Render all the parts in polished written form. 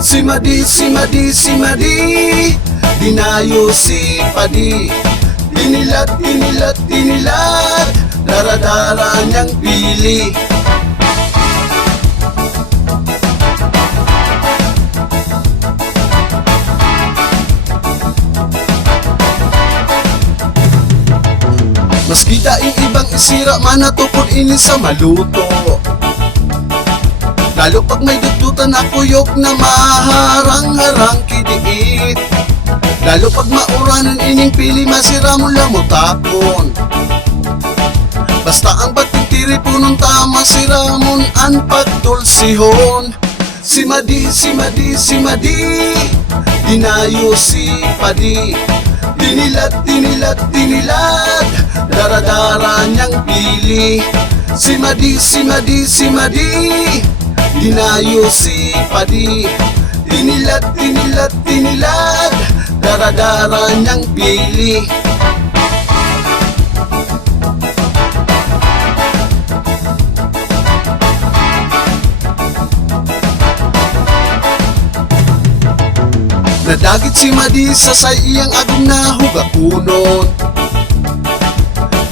Si Madi, si Madi, si Madi, dinayo si Padi. Tinilat, tinilat, tinilat, daradara niyang pili. Mas kita ang ibang isira, manatupod ini sa maluto. Lalo pag may dudutan na kuyok na maharang-harang kidiit. Lalo pag mauranan ining pili, masira mo lang mo tapon. Basta ang bating tiri punong tama, sira mon ang pagdulsihon. Si Madi, si Madi, si Madi, dinayo si Padi. Tinilat, tinilat, tinilat, daradara niyang pili. Si Madi, si Madi, si Madi, dinayo si Padi. Tinilat, tinilat, tinilat, daradara niyang pili. Nadagit si Madi sa iyang agong na hugakunon.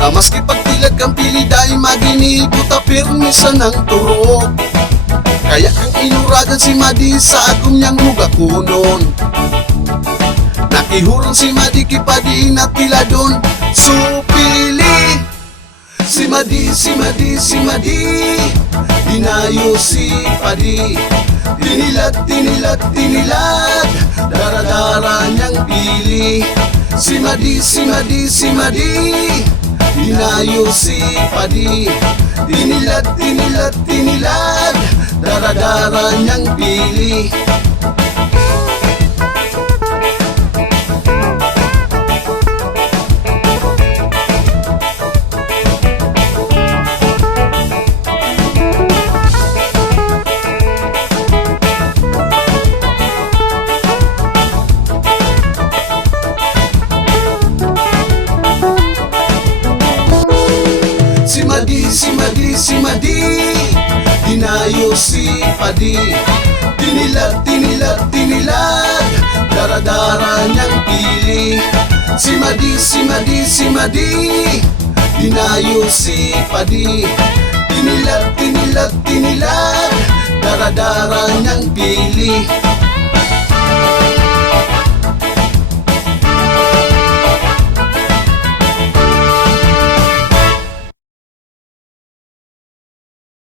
Maski pagtilad kang pili dahil maginibuta pirmisa ng turok. Kaya ang inuragan si Madi sa agong niyang hugakunon. Nakihurong si Madi kipadi na tiladon supili. Si Madi, si Madi, si Madi, dinayo si Padi. Tinilat, tinilat, tinilat, daradara niyang pili. Si Madi, si Madi, si Madi, dinayo si Padi. Tinilat, tinilat, tinilat, daradara niyang pili. Si Madi, si Madi, si Madi, dinayo si Padi. Tinilat, tinilat, tinilat, daradara niyang pili. Si Madi, si Madi, si Madi, dinayo si Padi. Tinilat, tinilat, tinilat, daradara niyang pili.